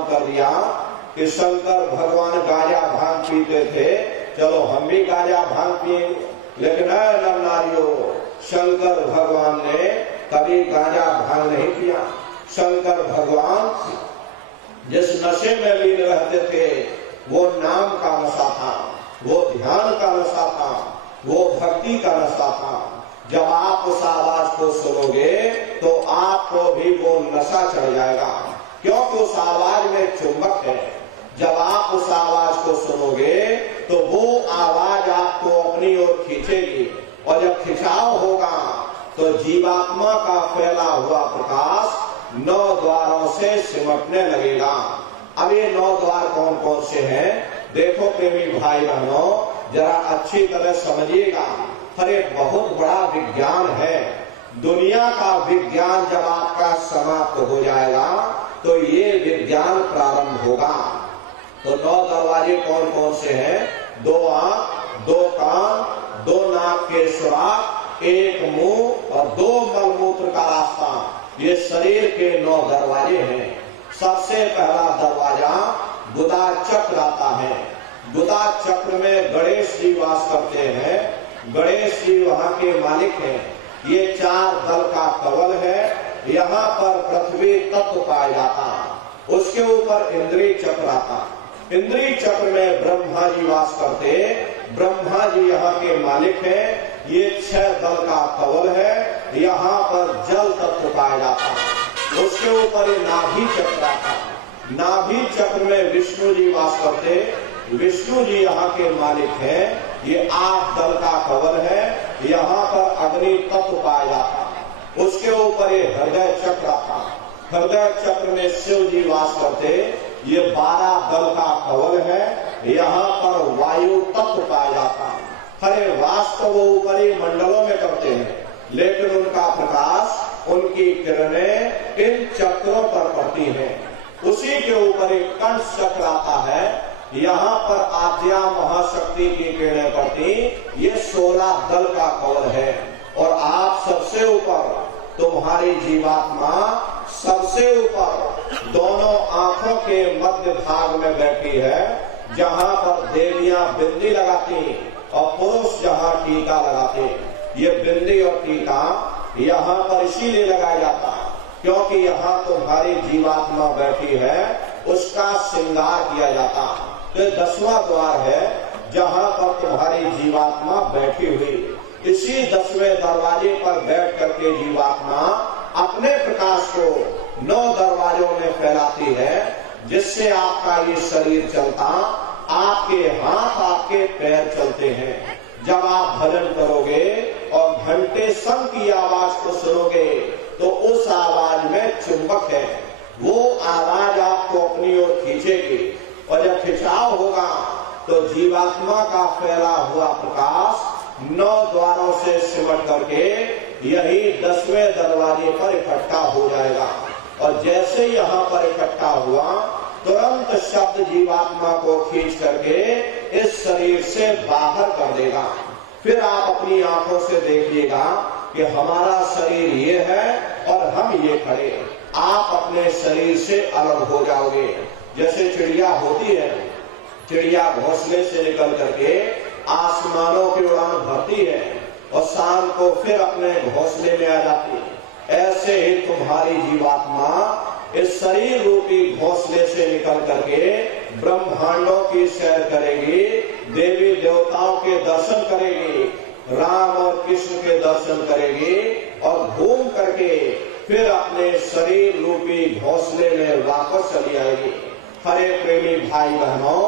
नाम कर दिया कि शंकर भगवान गांजा भांग पीते थे, चलो हम भी गांजा भांग पिएंगे। लेकिन नर नारियों, शंकर भगवान ने कभी गांजा भांग नहीं पिया। शंकर भगवान जिस नशे में लीन रहते थे वो नाम का नशा था, वो ध्यान का नशा था, वो भक्ति का नशा था। जब आप उस आवाज को सुनोगे तो आपको भी वो नशा चढ़ जाएगा, क्योंकि उस आवाज में चुंबक है। जब आप उस आवाज को सुनोगे तो वो आवाज आपको अपनी ओर खींचेगी, और जब खिंचाव होगा तो जीवात्मा का फैला हुआ प्रकाश 9 द्वारों से सिमटने लगेगा। अब ये 9 द्वार कौन कौन से हैं? देखो प्रेमी भाई बहनों, जरा अच्छी तरह समझिएगा। अरे बहुत बड़ा विज्ञान है। दुनिया का विज्ञान जब आपका समाप्त हो जाएगा तो ये विज्ञान प्रारंभ होगा। तो 9 दरवाजे कौन कौन से हैं? 2 आंख, 2 कान, 2 नाक के सुराख, 1 मुंह और 2 मलमूत्र का रास्ता। ये शरीर के 9 दरवाजे हैं। सबसे पहला दरवाजा गुदा चक्र आता है। गुदा चक्र में गणेश जी वास करते हैं। गणेश जी वहाँ के मालिक हैं। ये 4 दल का कवल है। यहाँ पर पृथ्वी तत्व पाया जाता। उसके ऊपर इंद्रिय चक्र आता। इंद्रिय चक्र में ब्रह्मा जी वास करते। ब्रह्मा जी यहाँ के मालिक हैं। ये 6 दल का कवल है। यहाँ पर जल तत्व पाया जाता। उसके ऊपर ये नाभि चक्र आता। नाभि चक्र में विष्णु जी वास करते। विष्णु जी यहाँ के मालिक हैं। ये 8 दल का कवल है। यहाँ पर अग्नि तत्व पाया जाता। उसके ऊपर ये हृदय चक्र आता। हृदय चक्र में शिव जी वास करते। ये 12 दल का कवल है। यहाँ पर वायु तत्व पाया जाता। अरे वास्तव वो ऊपरी मंडलों में करते हैं, लेकिन उनका प्रकाश, उनकी किरणें इन चक्रों पर पड़ती हैं। उसी के ऊपर एक कंठ चक्र आता है। यहाँ पर आद्या महाशक्ति की किरणें पड़ती। ये 16 दल का कवल है। और आप सबसे ऊपर, तुम्हारी जीवात्मा सबसे ऊपर दोनों आंखों के मध्य भाग में बैठी है, जहाँ पर देवियां बिंदी लगाती और पुरुष जहाँ टीका लगाते। ये बिंदी और टीका यहाँ पर इसीलिए लगाया जाता क्योंकि यहाँ तुम्हारी जीवात्मा बैठी है, उसका श्रृंगार किया जाता। तो 10वां द्वार है जहाँ पर तुम्हारी जीवात्मा बैठी हुई। इसी 10वें दरवाजे पर बैठ करके जीवात्मा अपने प्रकाश को 9 दरवाजों में फैलाती है, जिससे आपका ये शरीर चलता, आपके हाथ, आपके पैर चलते हैं। जब आप भजन करोगे और घंटे संग की आवाज को सुनोगे तो उस आवाज में चुंबक है। वो आवाज आपको अपनी ओर खींचेगी, और जब खिंचाव होगा तो जीवात्मा का फैला हुआ प्रकाश 9 द्वारों से सिमट करके यही 10वें दरवाजे पर इकट्ठा हो जाएगा। और जैसे यहाँ पर इकट्ठा हुआ, तुरंत शब्द जीवात्मा को खींच करके इस शरीर से बाहर कर देगा। फिर आप अपनी आंखों से देखिएगा कि हमारा शरीर ये है और हम ये खड़े। आप अपने शरीर से अलग हो जाओगे। जैसे चिड़िया होती है, चिड़िया घोंसले से निकल करके आसमानों की उड़ान भरती है और शाम को फिर अपने घोंसले में आ जाती है। ऐसे ही तुम्हारी जीवात्मा इस शरीर रूपी घोंसले से निकल करके ब्रह्मांडों की सैर करेगी, देवी देवताओं के दर्शन करेगी, राम और कृष्ण के दर्शन करेगी, और घूम करके फिर अपने शरीर रूपी घोंसले में वापस चली आएगी। हरे प्रेमी भाई बहनों,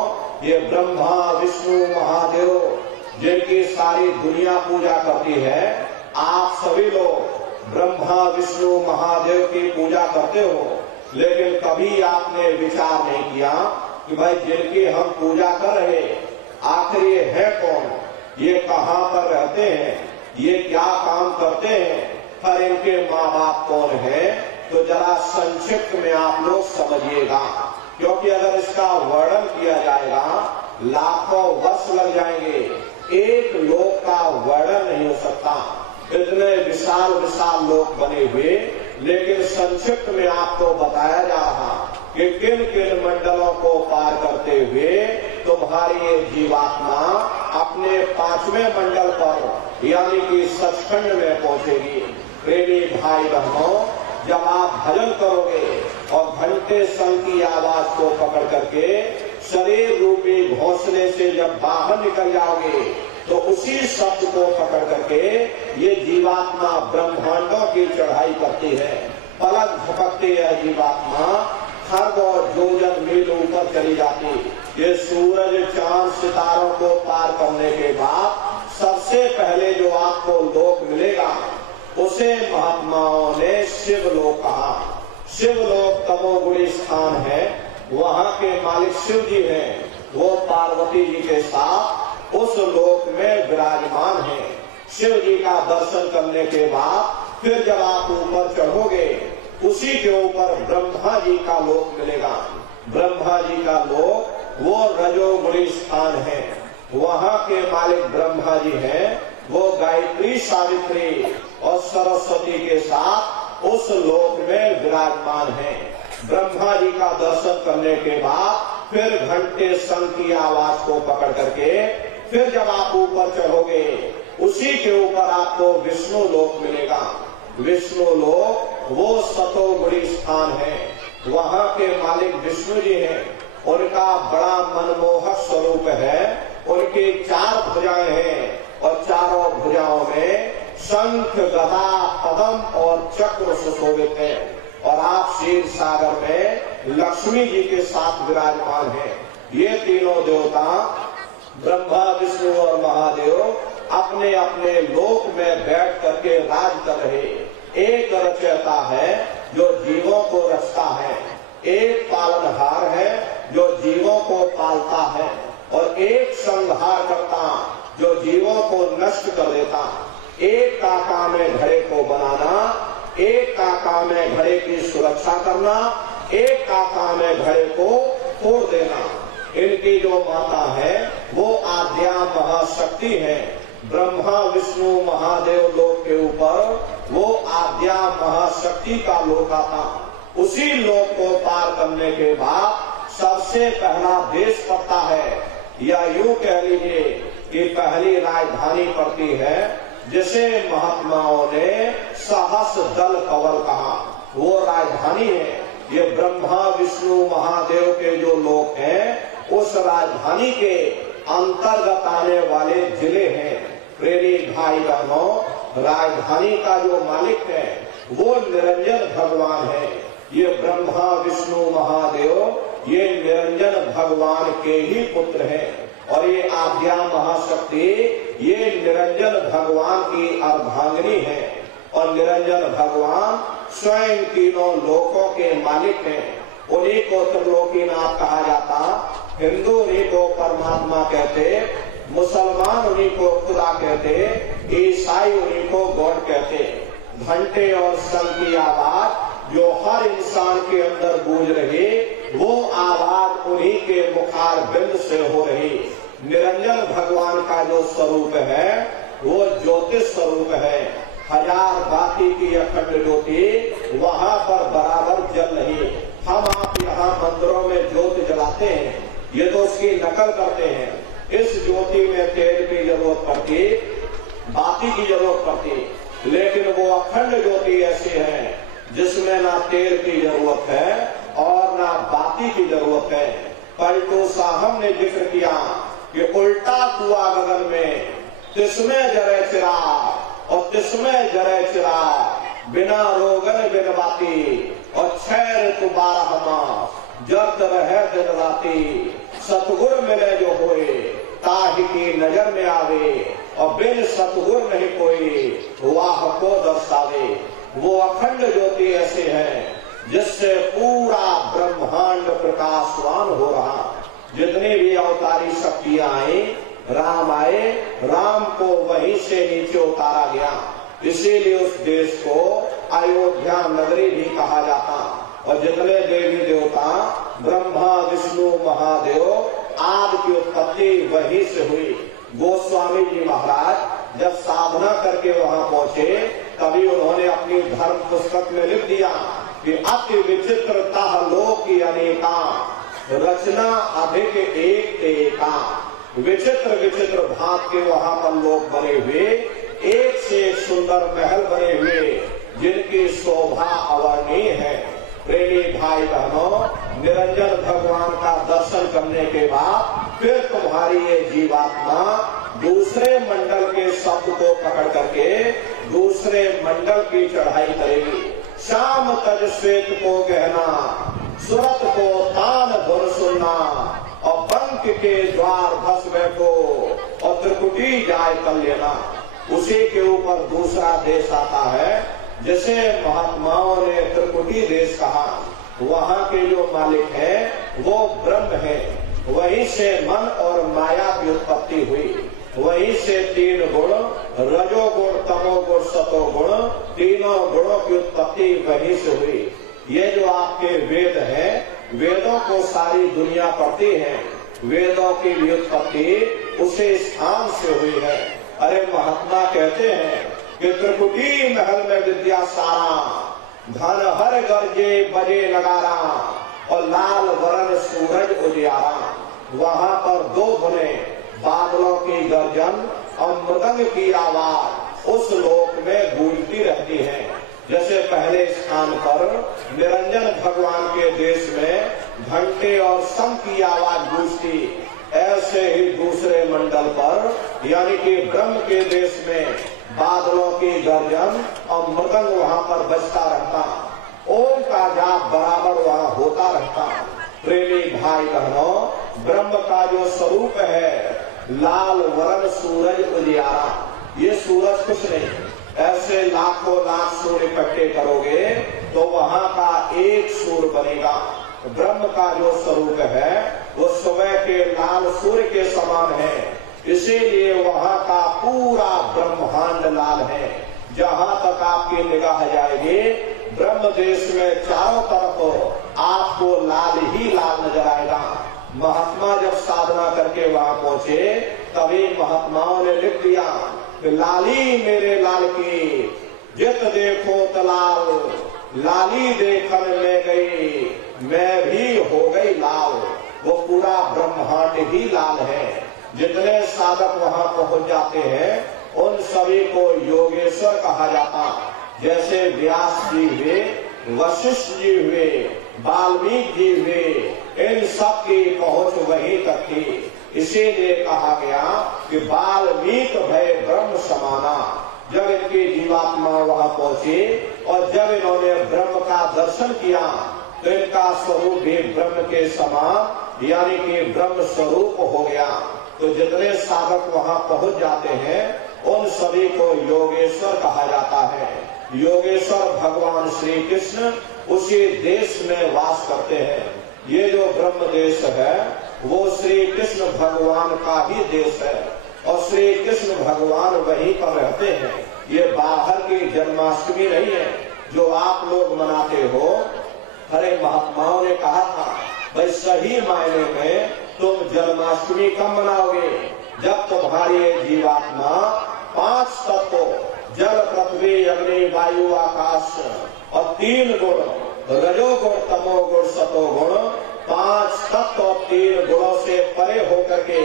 ये ब्रह्मा विष्णु महादेव जिनकी सारी दुनिया पूजा करती है, आप सभी लोग ब्रह्मा विष्णु महादेव की पूजा करते हो, लेकिन कभी आपने विचार नहीं किया कि भाई जिनकी हम पूजा कर रहे, आखिर ये है कौन, ये कहाँ पर रहते हैं, ये क्या काम करते हैं, हर इनके माँ बाप कौन है। तो जरा संक्षिप्त में आप लोग समझिएगा, क्योंकि अगर इसका वर्णन किया जाएगा लाखों वर्ष लग जाएंगे। एक लोक का वर्णन नहीं हो सकता, इतने विशाल विशाल लोक बने हुए। लेकिन संक्षिप्त में आपको बताया जा रहा कि किन किन मंडलों को पार करते हुए तुम्हारी ये जीवात्मा अपने 5वें मंडल पर यानी कि सचखंड में पहुंचेगी। प्रेमी भाई बहनों, जब आप भजन करोगे और घंटे संग की आवाज को पकड़ करके शरीर रूपी घोंसले से जब बाहर निकल जाओगे तो उसी शब्द को पकड़ करके ये जीवात्मा ब्रह्मांडों की चढ़ाई करती है। पलक झपकती है जीवात्मा खर्ब और योजन मील ऊपर चली जाती। ये सूरज चांद सितारों को पार करने के बाद सबसे पहले जो आपको लोक मिलेगा उसे महात्माओं ने शिवलोक कहा। शिवलोक तमोगुणी स्थान है, वहाँ के मालिक शिव जी हैं। वो पार्वती जी के साथ उस लोक में विराजमान हैं। शिव जी का दर्शन करने के बाद फिर जब आप ऊपर चढ़ोगे उसी के ऊपर ब्रह्मा जी का लोक मिलेगा। ब्रह्मा जी का लोक वो रजोगुणी स्थान है। वहाँ के मालिक ब्रह्मा जी हैं। वो गायत्री सावित्री और सरस्वती के साथ उस लोक में विराजमान हैं। ब्रह्मा जी का दर्शन करने के बाद फिर घंटे संग की आवाज को पकड़ करके फिर जब आप ऊपर चढ़ोगे उसी के ऊपर आपको विष्णु लोक मिलेगा। विष्णु लोक वो सतोगुणी स्थान है। वहाँ के मालिक विष्णु जी हैं। उनका बड़ा मनमोहक स्वरूप है। उनकी 4 भुजाएं हैं और चारों भुजाओं में शंख, गदा, पद्म और चक्र सुशोभित है। और आप क्षीर सागर में लक्ष्मी जी के साथ विराजमान हैं। ये तीनों देवता ब्रह्मा, विष्णु और महादेव अपने अपने लोक में बैठ करके राज कर रहे। एक रचयिता है जो जीवों को रचता है, एक पालनहार है जो जीवों को पालता है, और एक संहार करता जो जीवों को नष्ट कर देता। एक का काम है घड़े को बनाना, एक का काम है घड़े की सुरक्षा करना, एक का काम है घड़े को तोड़ देना। इनकी जो माता है वो आद्या महाशक्ति है। ब्रह्मा, विष्णु, महादेव लोक के ऊपर वो आद्या महाशक्ति का लोक आता। उसी लोक को पार करने के बाद सबसे पहला देश पड़ता है, या यूं कह लीजिए कि पहली राजधानी पड़ती है, जिसे महात्माओं ने सहस दल कवल कहा। वो राजधानी है। ये ब्रह्मा, विष्णु, महादेव के जो लोक हैं उस राजधानी के अंतर्गत आने वाले जिले हैं। प्रेमी भाई बहनों, राजधानी का जो मालिक है वो निरंजन भगवान है। ये ब्रह्मा, विष्णु, महादेव ये निरंजन भगवान के ही पुत्र हैं। और ये आद्या महाशक्ति ये निरंजन भगवान की अर्धांगिनी है। और निरंजन भगवान स्वयं तीनों लोकों के मालिक हैं। उन्हीं को त्रिलोकीनाथ कहा जाता। हिंदू उन्हीं को परमात्मा कहते, मुसलमान उन्हीं को खुदा कहते, ईसाई उन्हीं को गॉड कहते। घंटे और शंख की आवाज जो हर इंसान के अंदर गूंज रही वो आवाज उन्हीं के मुखार बिंद से हो रही। निरंजन भगवान का जो स्वरूप है वो ज्योतिष स्वरूप है। 1000 बाती की अखंड ज्योति वहाँ पर बराबर जल रही। हम आप यहाँ मंदिरों में ज्योति जलाते हैं, ये तो उसकी नकल करते हैं। इस ज्योति में तेल की जरूरत पड़ती, बाती की जरूरत पड़ती, लेकिन वो अखंड ज्योति ऐसी है जिसमें ना तेल की जरूरत है और ना बाती की जरूरत है। पलटू साहब ने जिक्र किया कि उल्टा कुआ गगन में तिसमें जरे चिराग और तिसमें जरे चिराग, बिना रोगन बिन बाती और 6 ऋतु 12 मास जब रहे दिन राती। सतगुर मिले जो होए ताहि की नजर में आवे और बिन सतगुर नहीं कोई वाह को दर्शावे। वो अखंड ज्योति ऐसे है जिससे पूरा ब्रह्मांड प्रकाशवान हो रहा। जितनी भी अवतारी शक्तियां आई, राम आए, राम को वहीं से नीचे उतारा गया। इसीलिए उस देश को अयोध्या नगरी भी कहा जाता। और जितने देवी देवता ब्रह्मा, विष्णु, महादेव आदि की उत्पत्ति वहीं से हुई। गोस्वामी जी महाराज जब साधना करके वहां पहुंचे तभी उन्होंने अपनी धर्म पुस्तक में लिख दिया कि अति विचित्रता लोक अनेका, रचना अधिक एक एका। विचित्र विचित्र भांत के वहां पर लोग बने हुए, एक से एक सुंदर महल बने हुए, जिनकी शोभा अवर्णीय है। प्रेमी भाई बहनों, निरंजन भगवान का दर्शन करने के बाद फिर तुम्हारी ये जीवात्मा दूसरे मंडल के शब्द को पकड़ करके दूसरे मंडल की चढ़ाई करेगी। श्याम तज श्वेत को गहना, सुरत को तान धुन सुनना, और बंक के द्वार भस्म को, और त्रिकुटी जाय कर लेना। उसी के ऊपर दूसरा देश आता है, जैसे महात्माओं ने त्रिकुटी देश कहा। वहाँ के जो मालिक हैं वो ब्रह्म है, वहीं से मन और माया की उत्पत्ति हुई। वहीं से तीन गुण, रजोगुण, तमोगुण, सतोगुण, तीनों गुणों की उत्पत्ति वहीं से हुई। ये जो आपके वेद हैं, वेदों को सारी दुनिया पढ़ती है। वेदों की व्युत्पत्ति उसी स्थान से हुई है। अरे महात्मा कहते हैं कि त्रिकुटी महल में विद्या सारा, धन हर गरजे बजे नगारा, और लाल वरण सूरज उजियारा। वहाँ पर दो धुने, बादलों की गर्जन और मृदंग की आवाज उस लोक में गूंजती रहती है। जैसे पहले स्थान पर निरंजन भगवान के देश में घंटे और शंख की आवाज गूंजती, ऐसे ही दूसरे मंडल पर यानी कि ब्रह्म के देश में बादलों की गर्जन और मृदंग वहाँ पर बजता रहता, ओम का जाप बराबर वहाँ होता रहता। प्रेमी भाई बहनों, ब्रह्म का जो स्वरूप है लाल वरण सूरज उजियारा, ये सूरज कुछ नहीं। ऐसे लाखों लाख सूर्य इकट्ठे करोगे तो वहाँ का एक सूर्य बनेगा। ब्रह्म का जो स्वरूप है वो सुबह के लाल सूर्य के समान है, इसीलिए वहाँ का पूरा ब्रह्मांड लाल है। जहाँ तक आपकी निगाह जाएगी ब्रह्म देश में चारों तरफ आपको लाल ही लाल नजर आएगा। महात्मा जब साधना करके वहाँ पहुँचे तभी महात्माओं ने लिख दिया कि लाली मेरे लाल की, जित देखो तलाल, लाली देखन में गई, मैं भी हो गई लाल। वो पूरा ब्रह्मांड ही लाल है। जितने साधक वहाँ पहुँच जाते हैं उन सभी को योगेश्वर कहा जाता। जैसे व्यास जी हुए, वशिष्ठ जी हुए, वाल्मीकि जी हुए, इन सब की पहुँच वहीं तक थी। इसीलिए कहा गया कि वाल्मीकि भय ब्रह्म समाना। जब इनकी जीवात्मा वहाँ पहुंची और जब इन्होंने ब्रह्म का दर्शन किया तो इनका स्वरूप भी ब्रह्म के समान यानी कि ब्रह्म स्वरूप हो गया। तो जितने साधक वहाँ पहुंच जाते हैं उन सभी को योगेश्वर कहा जाता है। योगेश्वर भगवान श्री कृष्ण उसी देश में वास करते हैं। ये जो ब्रह्म देश है वो श्री कृष्ण भगवान का ही देश है और श्री कृष्ण भगवान वहीं पर रहते हैं। ये बाहर की जन्माष्टमी नहीं है जो आप लोग मनाते हो। अरे महात्माओं ने कहा था भाई सही मायने में तुम जन्माष्टमी कब मनाओगे? जब तुम्हारी जीवात्मा 5 तत्व जल, पृथ्वी, अग्नि, वायु, आकाश और 3 गुण रजोगुण, तमोगुण, सतोगुण 5 तत्व और 3 गुणों से परे होकर के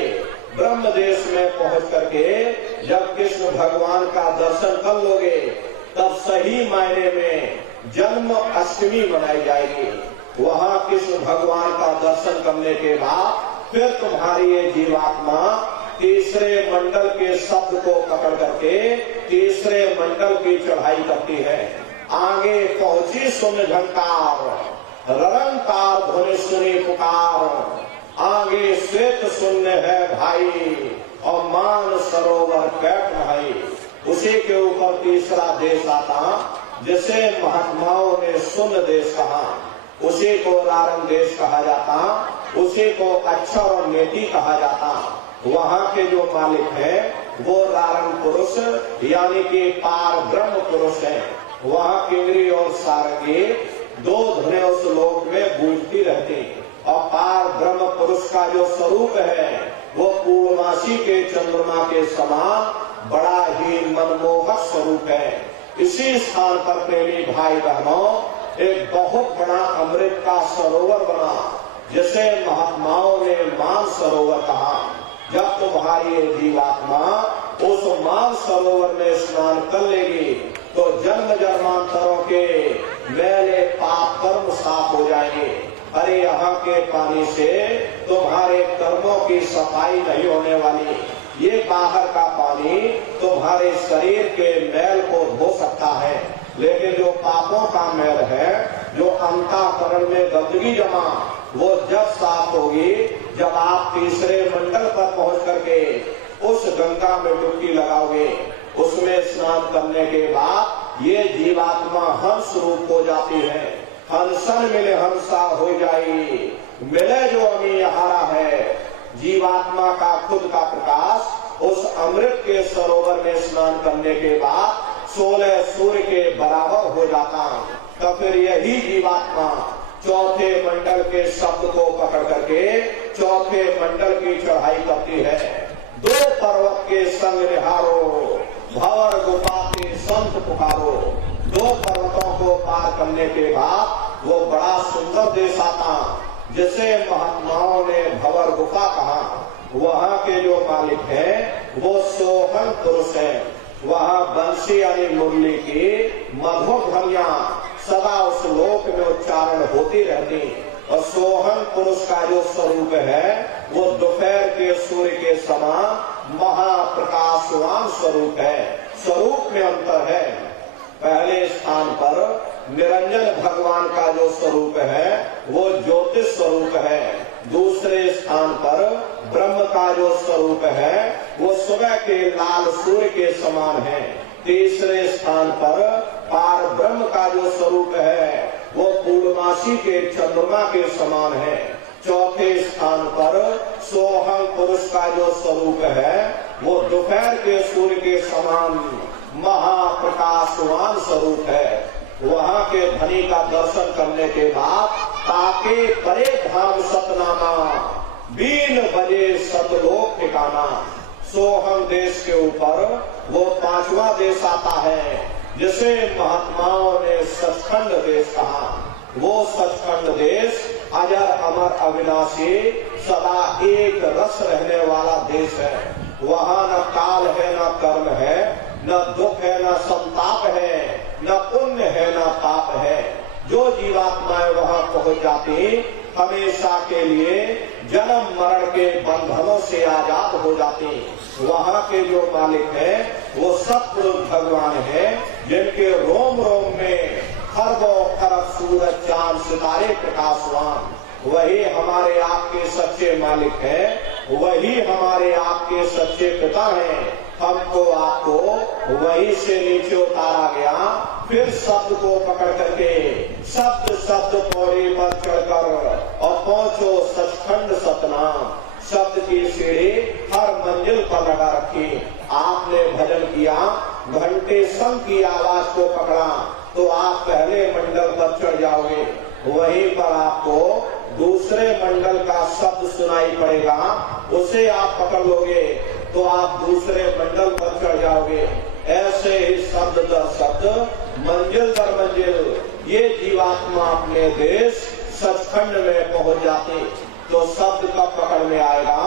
ब्रह्म देश में पहुंच करके जब कृष्ण भगवान का दर्शन कर लोगे तब सही मायने में जन्म अष्टमी मनाई जाएगी। वहाँ कृष्ण भगवान का दर्शन करने के बाद फिर तुम्हारी ये जीवात्मा तीसरे मंडल के शब्द को पकड़ करके तीसरे मंडल की चढ़ाई करती है। आगे पहुंची सुन झंकार, ररंकार ध्वनि सुनी पुकार, आगे श्वेत शून्य है भाई और मान सरोवर कैट भाई। उसी के ऊपर तीसरा देश आता जिसे महात्माओं ने सुन देश कहा, उसी को रारंग देश कहा जाता, उसी को अक्षर और नेति कहा जाता। वहाँ के जो मालिक हैं वो रारंग पुरुष यानी कि पार ब्रह्म पुरुष है। वहाँ किंगरी और सारंगी 2 धुनें उस लोक में गूंजती रहती और पार ब्रह्म पुरुष का जो स्वरूप है वो पूर्णमासी के चंद्रमा के समान बड़ा ही मनमोहक स्वरूप है। इसी स्थान पर प्रेमी भाई बहनों एक बहुत बड़ा अमृत का सरोवर बना, जिसे महात्माओं ने मान सरोवर कहा। जब तुम्हारी ये जीवात्मा उस मान सरोवर में स्नान कर लेगी तो जन्म जन्मांतरों के मैले पाप कर्म साफ हो जाएंगे। अरे यहाँ के पानी से तुम्हारे कर्मों की सफाई नहीं होने वाली। ये बाहर का पानी तुम्हारे शरीर के मैल को धो सकता है, लेकिन जो पापों का मैल है, जो अंतःकरण में गंदगी जमा, वो जब साफ होगी जब आप तीसरे मंडल पर पहुंच करके उस गंगा में डुबकी लगाओगे। उसमें स्नान करने के बाद ये जीवात्मा हंस रूप हो जाती है। हंसन मिले हंसा हो जाई, मिले जो अमी हारा है। जीवात्मा का खुद का प्रकाश उस अमृत के सरोवर में स्नान करने के बाद 16 सूर्य के बराबर हो जाता। तो फिर यही जीवात्मा चौथे मंडल के शब्द को पकड़ करके चौथे मंडल की चढ़ाई करती है। 2 पर्वत के संग निहारो, भंवर गुफा के संत पुकारो। 2 पर्वतों को पार करने के बाद वो बड़ा सुंदर देश आता, जिसे महात्माओं ने भंवर गुफा कहा। वहाँ के जो मालिक हैं वो सोहन पुरुष हैं। वहाँ बंसी यानी मुरली की मधुर ध्वनियां सदा उस लोक में उच्चारण होती रहती। और सोहन पुरुष का जो स्वरूप है वो दोपहर के सूर्य के समान महाप्रकाशवान स्वरूप है। स्वरूप में अंतर है। पहले स्थान पर निरंजन भगवान का जो स्वरूप है वो ज्योतिष स्वरूप है। दूसरे स्थान पर ब्रह्म का जो स्वरूप है वो सुबह के लाल सूर्य के समान है। तीसरे स्थान पर पार ब्रह्म का जो स्वरूप है वो पूर्णमासी के चंद्रमा के समान है। चौथे स्थान पर सोहम पुरुष का जो स्वरूप है वो दोपहर के सूर्य के समान महाप्रकाशवान स्वरूप है। वहाँ के धनी का दर्शन करने के बाद ताके परे धाम सतनामा, बीन बजे सतलोक ठिकाना। सोहम देश के ऊपर वो 5वां देश आता है, जिसे महात्माओं ने सचखंड देश कहा। वो सचखंड देश अजर अमर अविनाशी सदा एक रस रहने वाला देश है। वहाँ न काल है, न कर्म है, न दुख है, न संताप है, न पुण्य है, न पाप है। जो जीवात्माएं वहाँ पहुँच जाती हमेशा के लिए जन्म मरण के बंधनों से आजाद हो जाती। वहाँ के जो मालिक हैं वो सतपुरुष भगवान हैं, जिनके रोम रोम में खरबों खरब सूरज चांद सितारे प्रकाशवान। वही हमारे आपके सच्चे मालिक हैं, वही हमारे आपके सच्चे पिता हैं। हमको आपको वही से नीचे उतारा गया, फिर शब्द को पकड़ करके शब्द शब्द पौड़ी पर चढ़कर और पहुंचो सचखंड सतनाम। शब्द की सीढ़ी हर मंजिल पर लगा रखी। आपने भजन किया, घंटे संग की आवाज को पकड़ा तो आप पहले मंडल पर चढ़ जाओगे। वहीं पर आपको दूसरे मंडल का शब्द सुनाई पड़ेगा, उसे आप पकड़ लोगे तो आप दूसरे मंडल पर चढ़ जाओगे। ऐसे ही शब्द दर शब्द, मंजिल दर मंजिल ये जीवात्मा अपने देश सचखंड में पहुंच जाती। तो शब्द कब पकड़ में आएगा?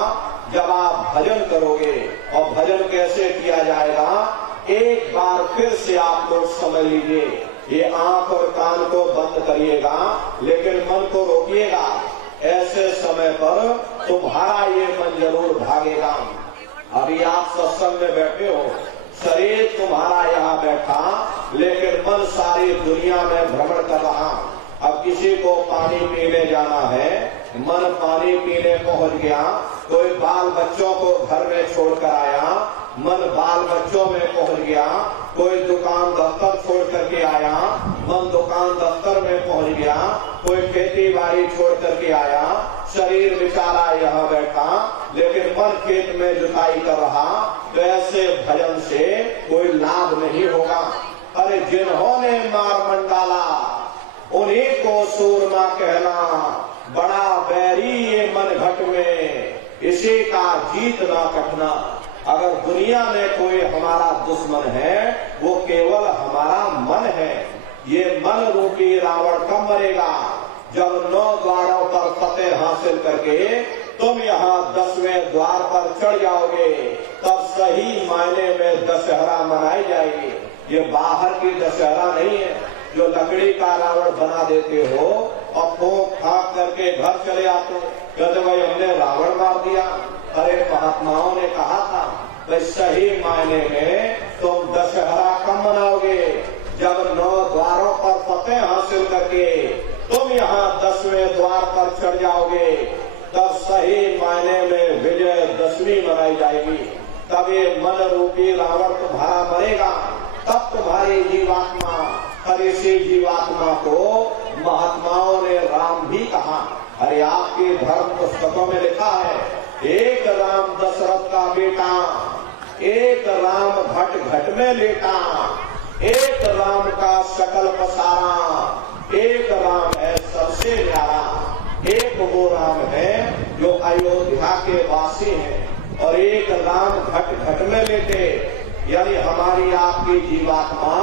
जब आप भजन करोगे। और भजन कैसे किया जाएगा? एक बार फिर से आप लोग समझ लीजिए। ये आंख और कान को बंद करिएगा, लेकिन मन को रोकिएगा। ऐसे समय पर तुम्हारा ये मन जरूर भागेगा। अभी आप सत्संग में बैठे हो, शरीर तुम्हारा यहाँ बैठा, लेकिन मन सारी दुनिया में भ्रमण कर रहा। अब किसी को पानी पीने जाना है, मन पानी पीने पहुंच गया। कोई बाल बच्चों को घर में छोड़कर आया, मन बाल बच्चों में पहुंच गया। कोई दुकान दफ्तर छोड़ करके आया, मन दुकान दफ्तर में पहुंच गया। कोई खेती बाड़ी छोड़ करके आया, शरीर बेचारा यहाँ बैठा, लेकिन मन खेत में जुताई कर रहा। तो ऐसे भजन से कोई लाभ नहीं होगा। अरे जिन्होंने मार मंडाला उन्हीं को सूरमा कहना, बड़ा बैरी ये मन घट में, इसी का जीत ना कटना। अगर दुनिया में कोई हमारा दुश्मन है वो केवल हमारा मन है। ये मन रूपी रावण कब मरेगा? जब 9 द्वारों पर फतेह हासिल करके तुम यहाँ 10वें द्वार पर चढ़ जाओगे, तब सही मायने में दशहरा मनाई जाएगी। ये बाहर की दशहरा नहीं है जो लकड़ी का रावण बना देते हो और फूंक फाक करके घर चले आते हो, कहते भाई हमने रावण मार दिया। अरे महात्माओं ने कहा था भाई सही मायने में तुम दशहरा कब मनाओगे? जब 9 द्वारों पर फतेह हासिल करके तुम यहाँ 10वें द्वार पर चढ़ जाओगे, तब सही मायने में विजयदशमी मनाई जाएगी। तब ये मन रूपी रावण तुम्हारा मरेगा, तब तुम्हारी जीवात्मा, और इसी जीवात्मा को महात्माओं ने राम भी कहा। अरे आपके धर्म पुस्तकों में लिखा है, एक राम दशरथ का बेटा, एक राम घट घट में लेटा, एक राम का सकल पसारा, एक राम है सबसे प्यारा। एक वो राम है जो अयोध्या के वासी हैं, और एक राम घट घट में लेटे, यानी हमारी आपकी जीवात्मा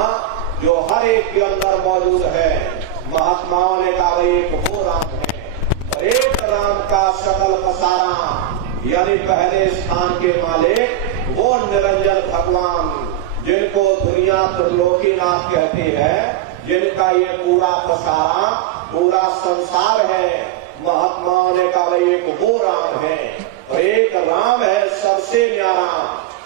जो हर एक के अंदर मौजूद है। महात्माओं ने कहा एक वो राम है, और एक राम का सकल पसारा, यानी पहले स्थान के मालिक वो निरंजन भगवान, जिनको दुनिया त्रिलोकीनाथ कहती है, जिनका ये पूरा पसारा, पूरा संसार है। महात्माओं ने कहा एक वो राम है, और एक राम है सबसे न्यारा,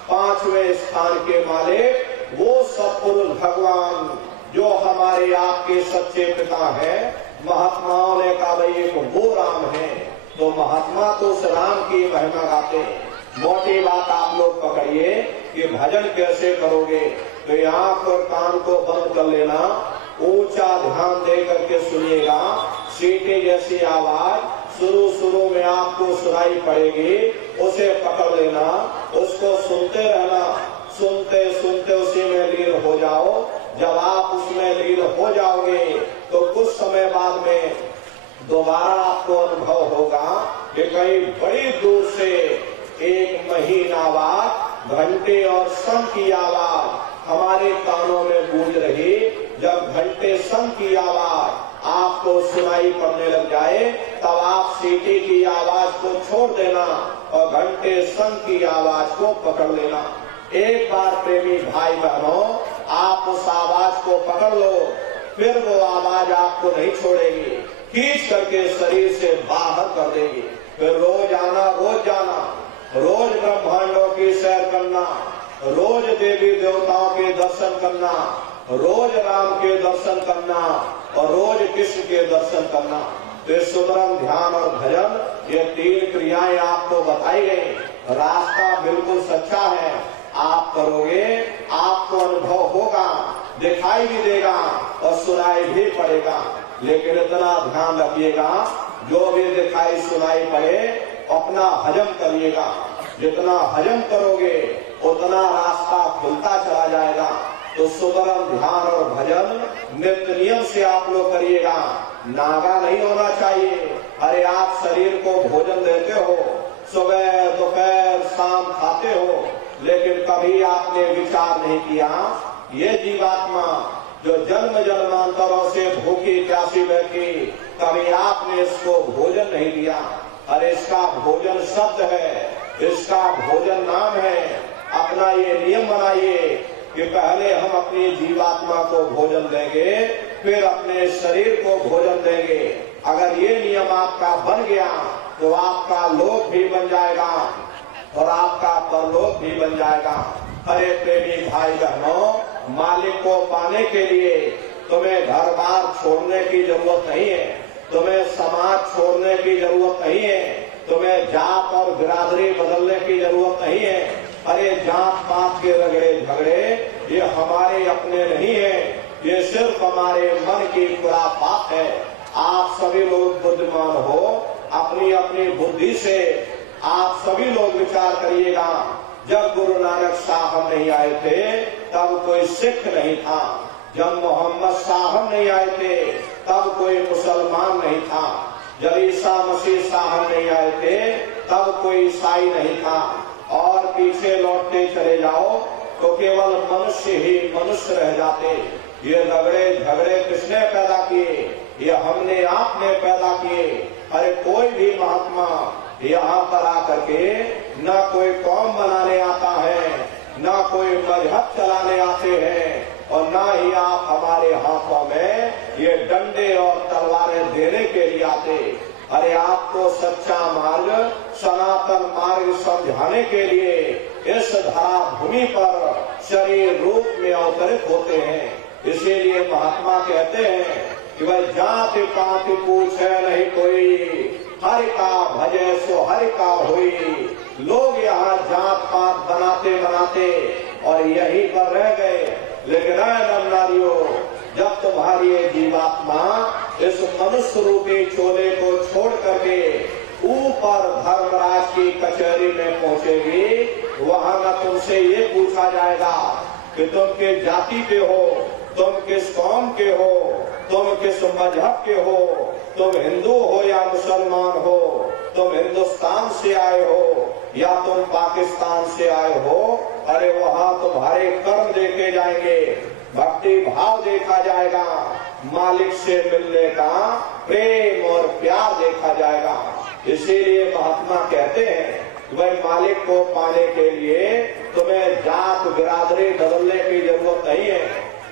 5वें स्थान के मालिक वो सतपुरुष भगवान जो हमारे आपके सच्चे पिता हैं। महात्माओं ने कहा एक वो राम है। तो महात्मा तो उस राम की महिमा गाते हैं। मोटी बात आप लोग पकड़िए कि भजन कैसे करोगे, तो आंख और कान को बंद कर लेना, ऊंचा ध्यान दे करके सुनिएगा। सीटी जैसी आवाज शुरू में आपको सुनाई पड़ेगी, उसे पकड़ लेना, उसको सुनते रहना, सुनते सुनते उसी में लीन हो जाओ। जब आप उसमें लीन हो जाओगे तो कुछ समय बाद में दोबारा आपको अनुभव होगा कि कहीं बड़ी दूर से एक महीन आवाज, घंटे और शंख की आवाज हमारे कानों में गूंज रही। जब घंटे शंख की आवाज आपको सुनाई पड़ने लग जाए, तब आप सीटी की आवाज को छोड़ देना और घंटे शंख की आवाज को पकड़ लेना। एक बार प्रेमी भाई बहनों, आप उस आवाज को पकड़ लो, फिर वो आवाज आपको नहीं छोड़ेगी, खींच करके शरीर से बाहर कर देगी। फिर रोज जाना, रोज ब्रह्मांडों की सैर करना, रोज देवी देवताओं के दर्शन करना, रोज राम के दर्शन करना और रोज कृष्ण के दर्शन करना। तो सुमरन, ध्यान और भजन, ये 3 क्रियाएं आपको बताई गई। रास्ता बिल्कुल सच्चा है, आप करोगे आपको अनुभव होगा, दिखाई भी देगा और सुनाई भी पड़ेगा। लेकिन इतना ध्यान रखिएगा, जो भी दिखाई सुनाई पड़े अपना हजम करिएगा। जितना हजम करोगे उतना रास्ता खुलता चला जाएगा। तो सुमरन, ध्यान और भजन नित्य नियम से आप लोग करिएगा। नागा नहीं होना चाहिए। अरे आप शरीर को भोजन देते हो, सुबह दोपहर शाम खाते हो, लेकिन कभी आपने विचार नहीं किया ये जीवात्मा जो जन्म जन्मांतरों से भूखी प्यासी बैठी, कभी आपने इसको भोजन नहीं दिया। अरे इसका भोजन शब्द है, इसका भोजन नाम है। अपना ये नियम बनाइए कि पहले हम अपनी जीवात्मा को भोजन देंगे, फिर अपने शरीर को भोजन देंगे। अगर ये नियम आपका बन गया तो आपका लोक भी बन जाएगा और आपका परलोक भी बन जाएगा। अरे प्रेमी भाई बहनों, मालिक को पाने के लिए तुम्हें घर बार छोड़ने की जरूरत नहीं है, तुम्हें समाज छोड़ने की जरूरत नहीं है, तुम्हें जात और बिरादरी बदलने की जरूरत नहीं है। अरे जात पात के रगड़े झगड़े ये हमारे अपने नहीं है, ये सिर्फ हमारे मन की खुरापात है। आप सभी लोग बुद्धिमान हो, अपनी अपनी बुद्धि से आप सभी लोग विचार करिएगा। जब गुरु नानक साहब नहीं आए थे तब कोई सिख नहीं था, जब मोहम्मद साहब नहीं आए थे तब कोई मुसलमान नहीं था, जब ईसा मसीह साहब नहीं आए थे तब कोई ईसाई नहीं था। और पीछे लौटते चले जाओ तो केवल मनुष्य ही मनुष्य रह जाते। ये झगड़े झगड़े किसने पैदा किए? ये हमने आपने पैदा किए। अरे कोई भी महात्मा यहाँ पर आकर के न कोई कौम बनाने आता है, न कोई मजहब चलाने आते हैं, और न ही आप हमारे हाथों में ये डंडे और तलवारें देने के लिए आते। अरे आपको सच्चा मार्ग, सनातन मार्ग समझाने के लिए इस धरा भूमि पर शरीर रूप में अवतरित होते हैं। इसीलिए महात्मा कहते हैं कि भाई जाति पाति पूछे नहीं कोई, हरि का भजे सो हरि का होई। लोग यहाँ जात पात बनाते बनाते और यहीं पर रह गए। लेकिन नर नारियों, जब तुम्हारी ये जीवात्मा इस मनुष्य रूपी चोले को छोड़ करके ऊपर धर्मराज की कचहरी में पहुंचेगी, वहां न तुमसे ये पूछा जाएगा कि तुम किस जाति के हो, तुम किस कौम के हो, तुम किस मजहब के हो, तुम हिंदू हो या मुसलमान हो, तुम हिंदुस्तान से आए हो या तुम पाकिस्तान से आए हो। अरे वहाँ तुम्हारे कर्म देखे जाएंगे, भक्ति भाव देखा जाएगा, मालिक से मिलने का प्रेम और प्यार देखा जाएगा। इसीलिए महात्मा कहते हैं वह मालिक को पाने के लिए तुम्हें जात बिरादरी बदलने की जरूरत नहीं है,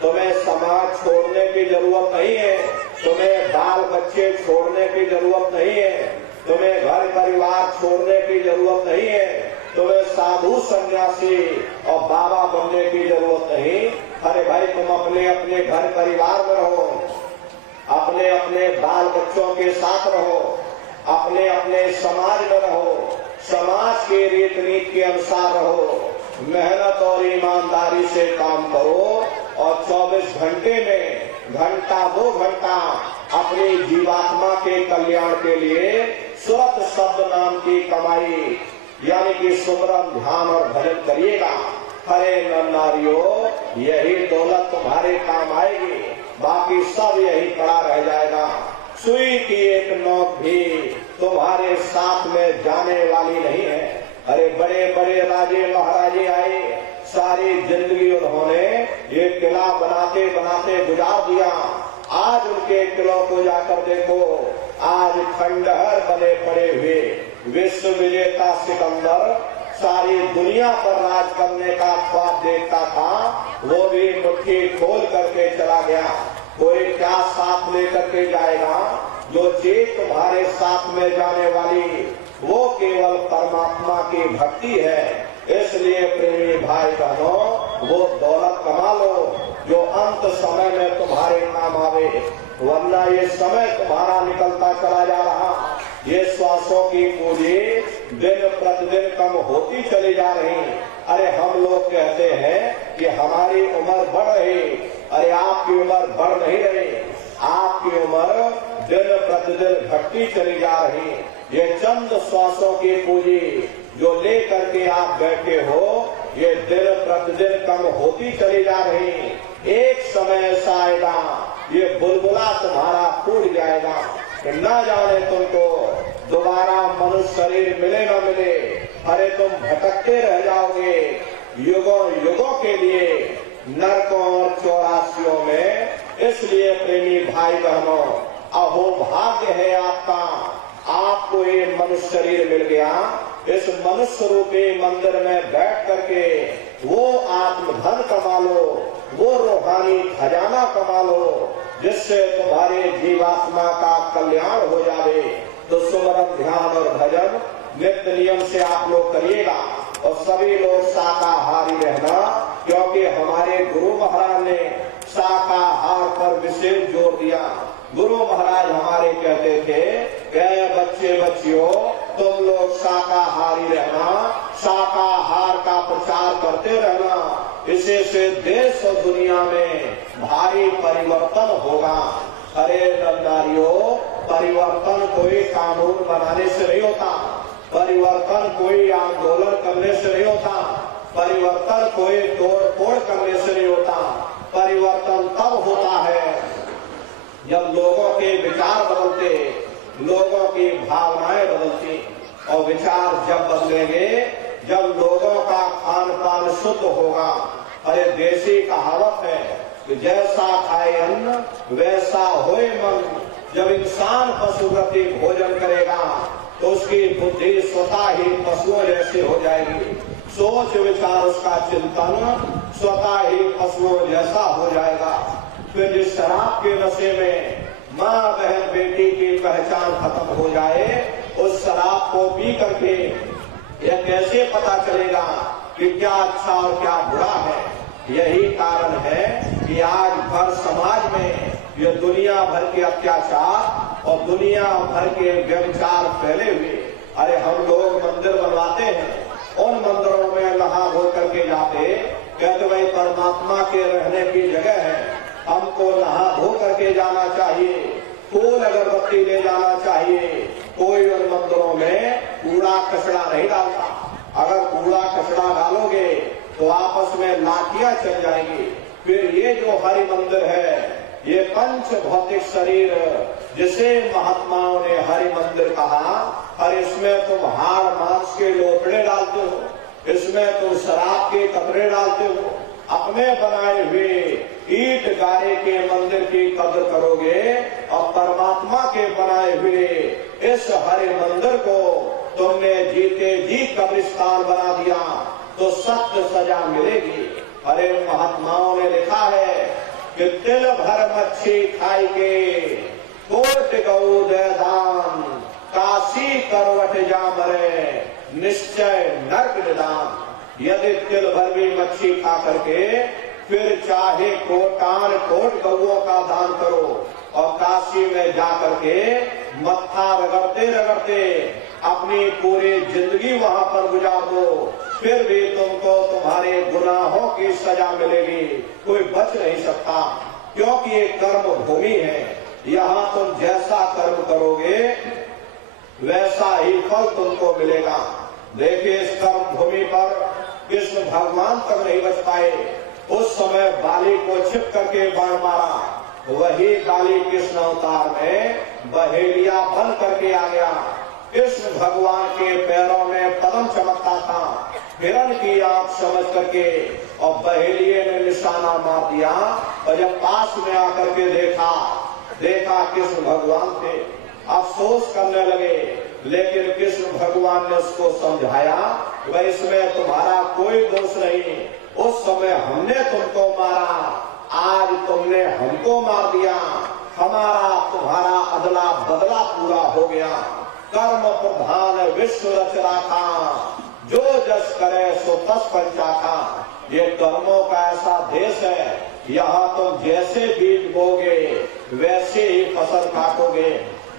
तुम्हें समाज छोड़ने की जरूरत नहीं है, तुम्हें बाल बच्चे छोड़ने की जरूरत नहीं है, तुम्हें घर परिवार छोड़ने की जरूरत नहीं है, तुम्हें साधु सन्यासी और बाबा बनने की जरूरत नहीं। अरे भाई तुम अपने अपने घर परिवार में रहो, अपने अपने बाल बच्चों के साथ रहो, अपने अपने समाज में रहो, समाज के रीत नीति के अनुसार रहो, मेहनत और ईमानदारी से काम करो और 24 घंटे में घंटा 2 घंटा अपनी जीवात्मा के कल्याण के लिए सुरत शब्द नाम की कमाई यानी कि सुमरन ध्यान और भजन करिएगा। हरे नर नारियों, यही दौलत तुम्हारे काम आएगी, बाकी सब यही पड़ा रह जाएगा। सुई की एक नोक भी तुम्हारे साथ में जाने वाली नहीं है। अरे बड़े बड़े राजे महाराजे आए, सारी जिंदगी उन्होंने ये किला बनाते बनाते गुजार दिया। आज उनके किलों को जाकर देखो, आज खंडहर बने पड़े हुए। विश्व विजेता सिकंदर सारी दुनिया पर राज करने का ख्वाब देखता था, वो भी मुट्ठी खोल करके चला गया। कोई क्या साथ लेकर के जाएगा? जो चीज तुम्हारे साथ में जाने वाली वो केवल परमात्मा की भक्ति है। इसलिए प्रेमी भाई बहनों, वो दौलत कमा लो जो अंत समय में तुम्हारे काम आवे, वरना ये समय तुम्हारा निकलता चला जा रहा। ये श्वासों की पूंजी दिन प्रतिदिन कम होती चली जा रही। अरे हम लोग कहते हैं कि हमारी उम्र बढ़ रही, अरे आपकी उम्र बढ़ नहीं रही, आपकी उम्र दिन प्रतिदिन घटती चली जा रही। ये चंद श्वासों की पूंजी जो लेकर के आप बैठे हो, ये दिन प्रतिदिन कम होती चली जा रही। एक समय ऐसा आएगा ये बुलबुला तुम्हारा फूट जाएगा कि न जाने तुमको दोबारा मनुष्य शरीर मिले न मिले। अरे तुम भटकते रह जाओगे युगों युगों के लिए नरकों और चौरासियों में। इसलिए प्रेमी भाई बहनों, अहो भाग्य है आपका, आपको ये मनुष्य शरीर मिल गया। इस मनुष्य रूपी मंदिर में बैठ करके वो आत्मधन कमा लो, वो रूहानी खजाना कमा लो, जिससे तुम्हारे जीवात्मा का कल्याण हो जाए। तो सुमरन ध्यान और भजन नित्य नियम से आप लोग करिएगा और सभी लोग शाकाहारी रहना, क्योंकि हमारे गुरु महाराज ने शाकाहार पर विशेष जोर दिया। गुरु महाराज हमारे कहते थे कि बच्चे बच्चियों तुम लोग शाकाहारी रहना, शाकाहार का प्रचार करते रहना, इसे से देश और दुनिया में भारी परिवर्तन होगा। अरे नारियों, परिवर्तन कोई कानून बनाने से नहीं होता, परिवर्तन कोई आंदोलन करने से नहीं होता, परिवर्तन कोई तोड़ फोड़ करने से नहीं होता। परिवर्तन तब होता है जब लोगों के विचार बदलते, लोगों की भावनाएं बदलती। और विचार जब बदलेंगे जब लोगों का खान पान शुद्ध होगा। अरे देसी कहावत है कि जैसा खाए अन्न वैसा होए मन। जब इंसान पशुप्रति भोजन करेगा तो उसकी बुद्धि स्वतः ही पशुओं जैसे हो जाएगी, सोच विचार उसका चिंतन स्वतः ही पशुओं जैसा हो जाएगा। फिर जिस शराब के नशे में माँ बहन बेटी की पहचान खत्म हो जाए, उस शराब को पी करके यह कैसे पता चलेगा कि क्या अच्छा और क्या बुरा है। यही कारण है कि आज भर समाज में ये दुनिया भर के अत्याचार और दुनिया भर के व्यभिचार फैले हुए। अरे हम लोग मंदिर बनवाते हैं, उन मंदिरों में नहा धो करके जाते, कहते भाई परमात्मा के रहने की जगह है, हमको नहा धो करके जाना चाहिए, फूल अगरबत्ती ले जाना चाहिए। कोई उन मंदिरों में कूड़ा कचरा नहीं डालता। अगर कूड़ा कचरा डालोगे तो आपस में लाठियां चल जाएंगी। फिर ये जो हरि मंदिर है, ये पंच भौतिक शरीर जिसे महात्माओं ने हरि मंदिर कहा, और इसमें तुम हाड़ मांस के लोटड़े डालते हो, इसमें तुम शराब के कतरे डालते हो, अपने बनाए हुए ईट गारे के मंदिर की कदर करोगे और परमात्मा के बनाए हुए इस हरि मंदिर को तुमने जीते जी कब्रिस्तान बना दिया तो सख्त सजा मिलेगी। अरे महात्माओं ने लिखा है कि तिल भर मच्छी खाई के कोट गऊ दे दान, काशी करवट जा मरे निश्चय नर्क निदान। यदि तिल भर भी मच्छी खा करके फिर चाहे कोटान कोट गऊओं का दान करो और काशी में जा करके मत्था रगड़ते रगड़ते अपनी पूरी जिंदगी वहां पर गुजार दो, फिर भी तुमको तुम्हारे गुनाहों की सजा मिलेगी, कोई बच नहीं सकता। क्योंकि ये कर्म भूमि है, यहाँ तुम जैसा कर्म करोगे वैसा ही फल तुमको मिलेगा। देखिए इस कर्म भूमि पर कृष्ण भगवान तक नहीं बच पाए। उस समय बाली को छिप करके बाण मारा, वही बाली कृष्ण अवतार में बहेलिया बन करके आ गया। कृष्ण भगवान के पैरों में पद्म चमकता था, हिरण की आंख समझ करके, और बहेलिये ने निशाना मार दिया। और जब पास में आकर के देखा कृष्ण भगवान थे, अफसोस करने लगे। लेकिन कृष्ण भगवान ने उसको समझाया वह इसमें तुम्हारा कोई दोष नहीं, उस समय हमने तुमको मारा, आज तुमने हमको मार दिया, हमारा तुम्हारा अदला बदला पूरा हो गया। कर्म प्रधान विश्व रच रखा, जो जस करे सो तस पंचाखा। ये कर्मों का ऐसा देश है, यहाँ तुम जैसे बीज बोगे वैसे ही फसल काटोगे।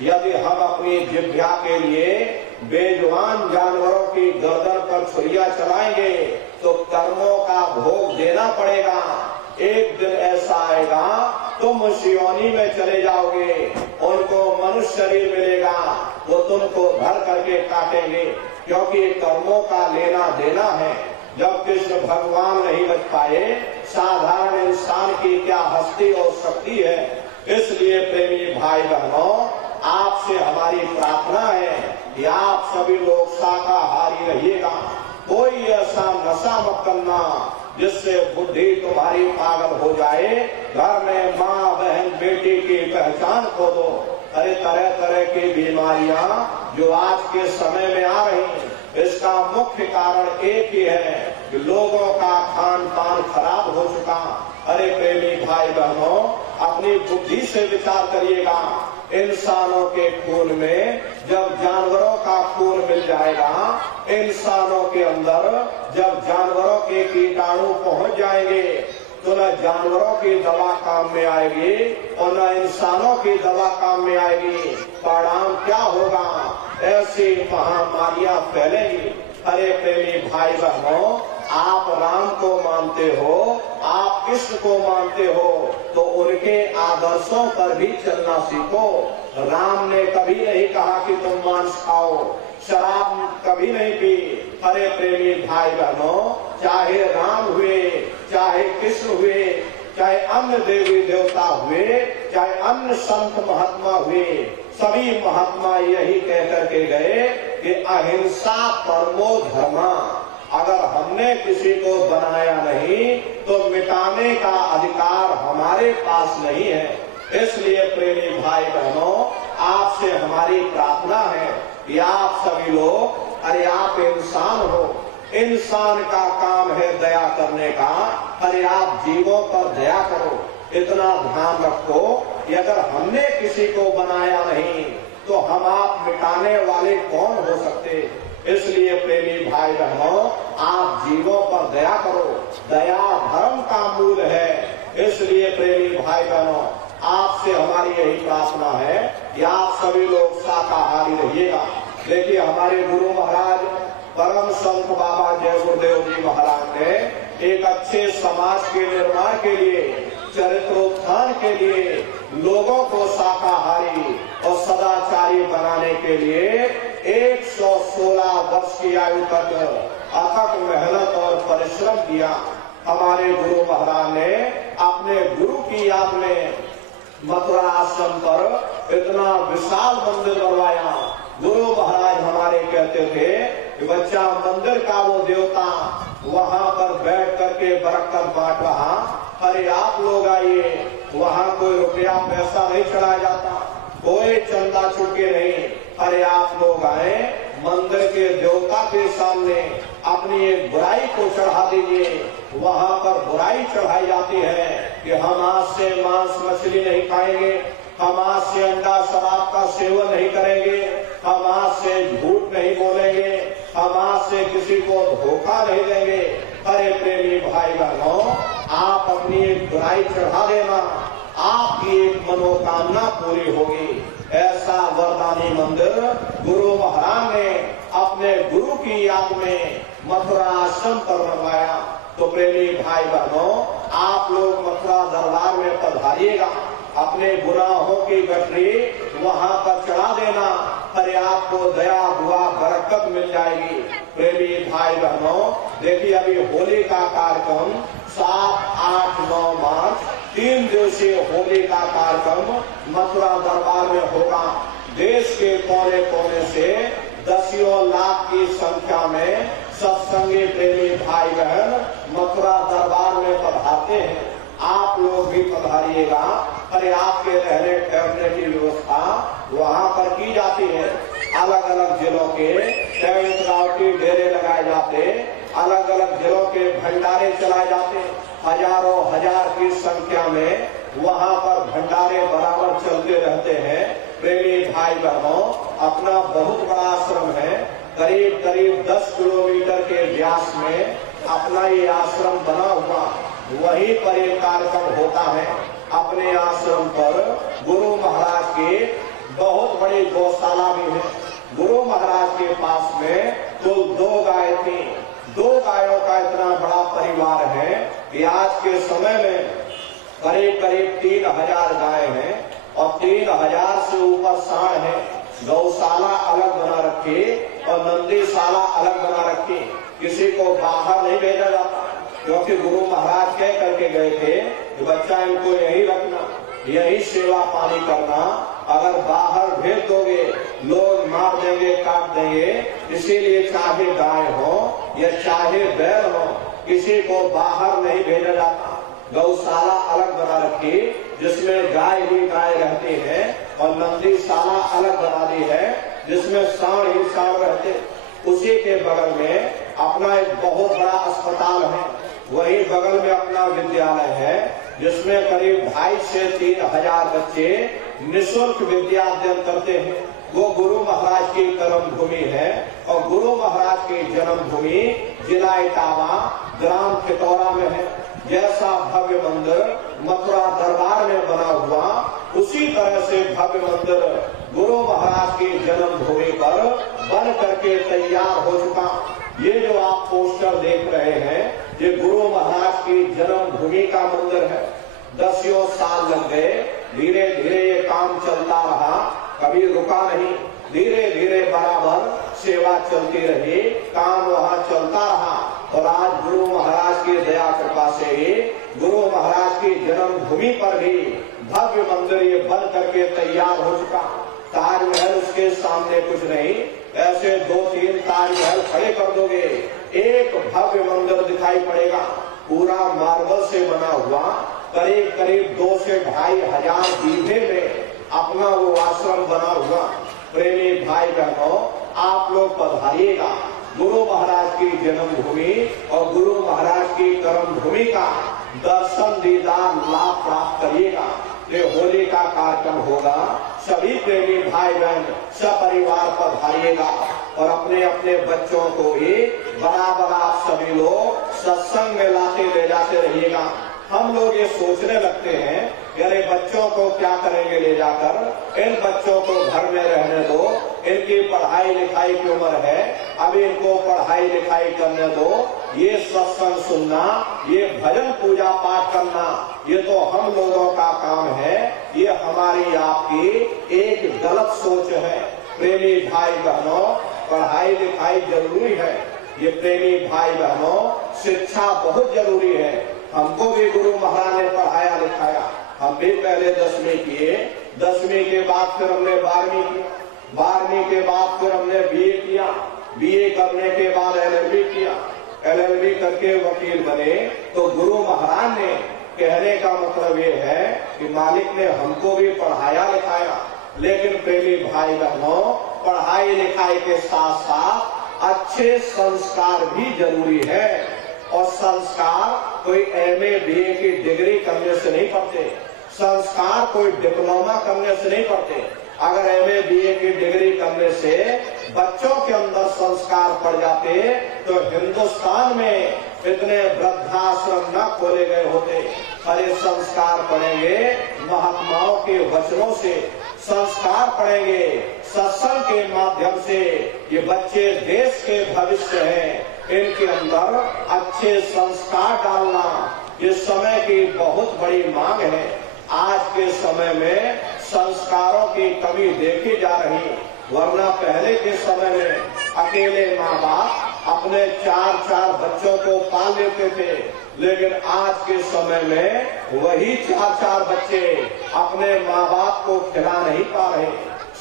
यदि हम अपनी जिह्वा के लिए बेजुबान जानवरों की गर्दन पर छुरियां चलाएंगे तो कर्मों का भोग देना पड़ेगा। एक दिन ऐसा आएगा तुम उस योनि में चले जाओगे, उनको मनुष्य शरीर मिलेगा, वो तुमको धर करके काटेंगे, क्योंकि कर्मों का लेना देना है। जब कृष्ण भगवान नहीं बच पाए, साधारण इंसान की क्या हस्ती और शक्ति है। इसलिए प्रेमी भाई बहनों, आपसे हमारी प्रार्थना है कि आप सभी लोग शाकाहारी रहिएगा। कोई ऐसा नशा मत करना जिससे बुद्धि तुम्हारी पागल हो जाए, घर में माँ बहन बेटी की पहचान खो दो। अरे तरह तरह की बीमारियां जो आज के समय में आ रही, इसका मुख्य कारण एक ही है कि लोगों का खान पान खराब हो चुका। अरे प्रेमी भाई बहनों, अपनी बुद्धि से विचार करिएगा। इंसानों के खून में जब जानवरों का खून मिल जाएगा, इंसानों के अंदर जब जानवरों के कीटाणु पहुंच जाएंगे, तो न जानवरों की दवा काम में आएगी और न इंसानों की दवा काम में आएगी। परिणाम क्या होगा? ऐसी महामारियां फैलेंगी। अरे प्रेमी भाई बहनों, आप राम को मानते हो, आप कृष्ण को मानते हो, तो उनके आदर्शों पर भी चलना सीखो। राम ने कभी नहीं कहा कि तुम मांस खाओ, शराब कभी नहीं पी। अरे प्रेमी भाई बहनों, चाहे राम हुए, चाहे कृष्ण हुए, चाहे अन्य देवी देवता हुए, चाहे अन्य संत महात्मा हुए, सभी महात्मा यही कह करके गए कि अहिंसा परमो धर्मा। अगर अगर हमने किसी को बनाया नहीं तो मिटाने का अधिकार हमारे पास नहीं है। इसलिए प्रेमी भाई बहनों, आपसे हमारी प्रार्थना है कि आप सभी लोग, अरे आप इंसान हो, इंसान का काम है दया करने का, अरे आप जीवों पर दया करो। इतना ध्यान रखो कि अगर हमने किसी को बनाया नहीं तो हम आप मिटाने वाले कौन हो सकते। इसलिए प्रेमी भाई बहनों, आप जीवों पर दया करो। दया धर्म का मूल है। इसलिए प्रेमी भाई बहनों, आपसे हमारी यही प्रार्थना है कि आप सभी लोग शाकाहारी रहिएगा। देखिए, हमारे गुरु महाराज परम संत बाबा जय गुरुदेव जी महाराज ने एक अच्छे समाज के निर्माण के लिए, चरित्रोत्थान के लिए, लोगों को शाकाहारी और सदाचारी बनाने के लिए 116 वर्ष की आयु तक अथक मेहनत और परिश्रम किया। हमारे गुरु महाराज ने अपने गुरु की याद में मथुरा आश्रम पर इतना विशाल मंदिर बनवाया। गुरु महाराज हमारे कहते थे कि बच्चा, मंदिर का वो देवता वहाँ पर बैठ करके बरकत बांट रहा, अरे आप लोग आइए, वहाँ कोई रुपया पैसा नहीं चढ़ाया जाता, कोई चंदा चुटके नहीं, अरे आप लोग आए, मंदिर के देवता के सामने अपनी एक बुराई को चढ़ा दीजिए। वहाँ पर बुराई चढ़ाई जाती है कि हम आज से मांस मछली नहीं खाएंगे, हम आज से अंडा शराब का सेवन नहीं करेंगे, हम आज से झूठ नहीं बोलेंगे, हम आज से किसी को धोखा नहीं देंगे। अरे प्रेमी भाई बहनों, आप अपनी एक बुराई चढ़ा देना, आपकी एक मनोकामना पूरी होगी। ऐसा वरदानी मंदिर गुरु महाराज ने अपने गुरु की याद में मथुरा आश्रम पर बनवाया। तो प्रेमी भाई बहनों, आप लोग मथुरा दरबार में पधारिएगा, अपने गुनाहों की गठरी वहाँ पर चढ़ा देना, अरे आपको दया दुआ बरकत मिल जाएगी। प्रेमी भाई बहनों, देखिए, अभी होली का कार्यक्रम 7, 8, 9 मार्च 3 दिवसीय होली का कार्यक्रम मथुरा दरबार में होगा। देश के कोने कोने से दसियों लाख की संख्या में सत्संगी प्रेमी भाई बहन मथुरा दरबार में पधारते हैं। आप लोग भी पधारिएगा। अरे आपके रहने ठहरने की व्यवस्था वहाँ पर की जाती है। अलग अलग जिलों के टेंट राउटी डेरे लगाए जाते, अलग अलग जिलों के भंडारे चलाए जाते, हजारों हजार की संख्या में वहाँ पर भंडारे बराबर चलते रहते हैं। प्रेमी भाई बहनों, अपना बहुत बड़ा आश्रम है, करीब करीब 10 किलोमीटर के व्यास में अपना ये आश्रम बना हुआ, वहीं पर एक कार्यक्रम होता है। अपने आश्रम पर गुरु महाराज की बहुत बड़ी गौशाला भी है। गुरु महाराज के पास में कुल 2 गाय थी। 2 गायों का इतना बड़ा परिवार है कि आज के समय में करीब करीब 3000 गाय हैं और 3000 से ऊपर सांड है। गौशाला अलग बना रखी और नंदीशाला अलग बना रखी। किसी को बाहर नहीं भेजा जाता, क्योंकि गुरु महाराज कह करके गए थे कि बच्चा, इनको यही रखना, यही सेवा पानी करना। अगर बाहर भेज दोगे लोग मार देंगे, काट देंगे। इसीलिए चाहे गाय हो या चाहे बैल हो, किसी को बाहर नहीं भेजा जाता। गौशाला अलग बना रखी जिसमें गाय ही गाय रहती है और नंदीशाला अलग बना दी है जिसमें सांड ही सांड रहते। उसी के बगल में अपना एक बहुत बड़ा अस्पताल है, वही बगल में अपना विद्यालय है जिसमें करीब 2,500 से 3,000 बच्चे निःशुल्क विद्या अध्ययन करते हैं। वो गुरु महाराज की कर्म भूमि है और गुरु महाराज की जन्मभूमि जिला इटावा ग्राम खितौरा में है। जैसा भव्य मंदिर मथुरा दरबार में बना हुआ, उसी तरह से भव्य मंदिर गुरु महाराज की जन्मभूमि पर बन करके तैयार हो चुका। ये जो आप पोस्टर देख रहे हैं, ये गुरु महाराज की जन्मभूमि का मंदिर है। 10 साल लग गए, धीरे धीरे ये काम चलता रहा, कभी रुका नहीं। धीरे धीरे बराबर सेवा चलती रही, काम वहाँ चलता रहा और आज गुरु महाराज की दया कृपा से ही गुरु महाराज की जन्मभूमि पर भी भव्य मंदिर ये बन करके तैयार हो चुका। ताजमहल उसके सामने कुछ नहीं, ऐसे 2-3 ताजमहल खड़े कर दोगे, एक भव्य मंदिर दिखाई पड़ेगा, पूरा मार्बल से बना हुआ, करीब करीब 2 से 2,500 बीघे में अपना वो आश्रम बना हुआ। प्रेमी भाई बहनों, आप लोग पधारिएगा। गुरु महाराज की जन्मभूमि और गुरु महाराज की कर्म भूमि का दर्शन दीदार लाभ प्राप्त करिएगा। ये होली का कार्यक्रम होगा, सभी प्रेमी भाई बहन सपरिवार पधारिएगा और अपने अपने बच्चों को भी बराबर आप सभी लोग सत्संग में लाते ले जाते रहिएगा। हम लोग ये सोचने लगते हैं कि अरे बच्चों को क्या करेंगे ले जाकर, इन बच्चों को घर में रहने दो, इनकी पढ़ाई लिखाई की उम्र है, अभी इनको पढ़ाई लिखाई करने दो। ये सत्संग सुनना, ये भजन पूजा पाठ करना, ये तो हम लोगों का काम है, ये हमारी आपकी एक गलत सोच है। प्रेमी भाई बहनों, पढ़ाई लिखाई जरूरी है, ये प्रेमी भाई बहनों शिक्षा बहुत जरूरी है। हमको भी गुरु महाराज ने पढ़ाया लिखाया, हम भी पहले 10वीं किए, 10वीं के बाद फिर हमने 12वीं किया, 12वीं के बाद फिर हमने बीए किया, बीए करने के बाद LLB किया, LLB करके वकील बने। तो गुरु महाराज ने कहने का मतलब ये है कि मालिक ने हमको भी पढ़ाया लिखाया। लेकिन प्रेमी भाई बहनों, पढ़ाई लिखाई के साथ साथ अच्छे संस्कार भी जरूरी है। और संस्कार कोई MA BA की डिग्री करने से नहीं पढ़ते, संस्कार कोई डिप्लोमा करने से नहीं पढ़ते। अगर MA BA की डिग्री करने से बच्चों के अंदर संस्कार पड़ जाते तो हिंदुस्तान में इतने वृद्धाश्रम न खोले गए होते। हरे संस्कार पढ़ेंगे महात्माओं के वचनों से, संस्कार पढ़ेंगे सत्संग के माध्यम से। ये बच्चे देश के भविष्य हैं, इनके अंदर अच्छे संस्कार डालना ये समय की बहुत बड़ी मांग है। आज के समय में संस्कारों की कमी देखी जा रही, वरना पहले के समय में अकेले माँ बाप अपने 4-4 बच्चों को पाल लेते थे, लेकिन आज के समय में वही 4-4 बच्चे अपने माँ बाप को खिला नहीं पा रहे।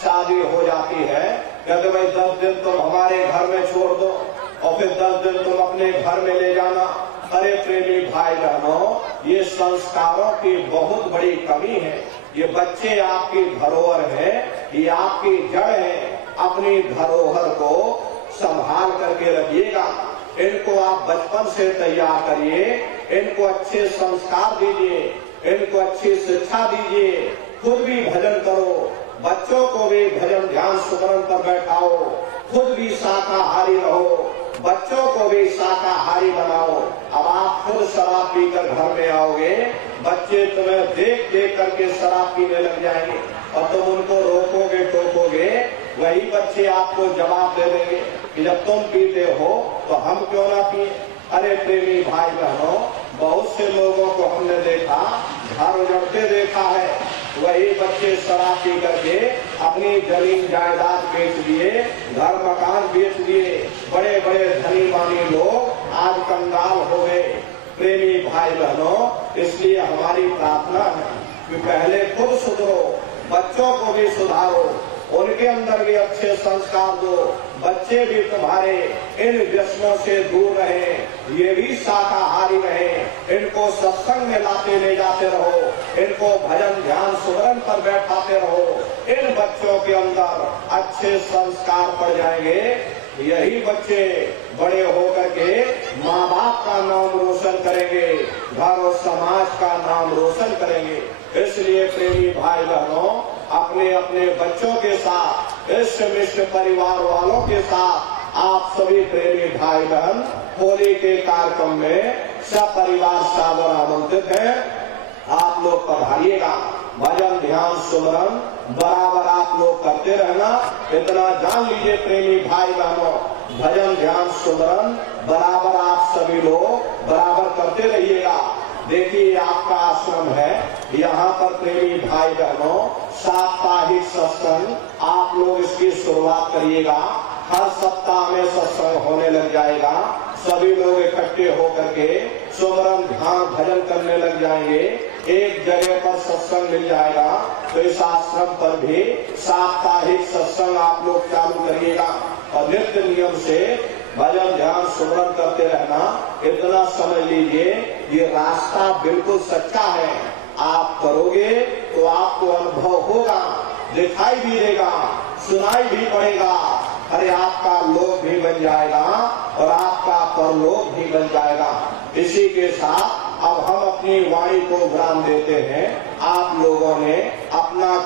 शादी हो जाती है, कहते भाई 10 दिन तुम हमारे घर में छोड़ दो और फिर 10 दिन तुम अपने घर में ले जाना। अरे प्रेमी भाई बहनों, ये संस्कारों की बहुत बड़ी कमी है। ये बच्चे आपकी धरोहर है, ये आपकी जड़ है। अपनी धरोहर को संभाल करके रखिएगा। इनको आप बचपन से तैयार करिए, इनको अच्छे संस्कार दीजिए, इनको अच्छी शिक्षा दीजिए। खुद भी भजन करो, बच्चों को भी भजन ध्यान सुमरन पर बैठाओ, खुद भी शाकाहारी रहो, बच्चों को भी शाकाहारी बनाओ। अब आप खुद शराब पीकर घर में आओगे, बच्चे तुम्हें देख देख करके शराब पीने लग जाएंगे और तुम उनको रोकोगे टोकोगे, वही बच्चे आपको जवाब दे देंगे कि जब तुम पीते हो तो हम क्यों ना पिए। अरे प्रेमी भाई बहनों, बहुत से लोगों को हमने देखा, घर उजड़ते देखा है, वही बच्चे शराब पी करके अपनी जमीन जायदाद बेच दिए, घर मकान बेच दिए। बड़े बड़े धनी मानी लोग आज कंगाल हो गए। प्रेमी भाई बहनों, इसलिए हमारी प्रार्थना है कि पहले खुद सुधरो, बच्चों को भी सुधारो, उनके अंदर भी अच्छे संस्कार दो, बच्चे भी तुम्हारे इन व्यसनों से दूर रहे, ये भी शाकाहारी रहे। इनको सत्संग में लाते ले जाते रहो, इनको भजन ध्यान सुमरन पर बैठाते रहो। इन बच्चों के अंदर अच्छे संस्कार पड़ जाएंगे, यही बच्चे बड़े होकर के माँ बाप का नाम रोशन करेंगे, घर और समाज का नाम रोशन करेंगे। इसलिए प्रेमी भाई बहनों, अपने अपने बच्चों के साथ, इष्ट मिष्ट परिवार वालों के साथ आप सभी प्रेमी भाई बहन होली के कार्यक्रम में सब परिवार सादर आमंत्रित हैं। आप लोग पधारिएगा, भजन ध्यान सुमरन बराबर आप लोग करते रहना। इतना जान लीजिए प्रेमी भाई बहनों, भजन ध्यान सुमरन बराबर आप सभी लोग बराबर करते रहिएगा। देखिए आपका आश्रम है, यहाँ पर प्रेमी भाई बहनों साप्ताहिक सत्संग आप लोग इसकी शुरुआत करिएगा। हर सप्ताह में सत्संग होने लग जाएगा, सभी लोग इकट्ठे होकर के सुमरन ध्यान भजन करने लग जाएंगे। एक जगह पर सत्संग मिल जाएगा, तो इस आश्रम पर भी साप्ताहिक सत्संग आप लोग चालू करिएगा और नित्य नियम से भजन ध्यान सुमरन करते रहना, इतना समझ लीजिए ये रास्ता बिल्कुल सच्चा है। आप करोगे तो आपको अनुभव होगा, दिखाई भी देगा, सुनाई भी पड़ेगा। अरे आपका लोक भी बन जाएगा और आपका परलोक भी बन जाएगा। इसी के साथ अब हम अपनी वाणी को विराम देते हैं। आप लोगों ने अपना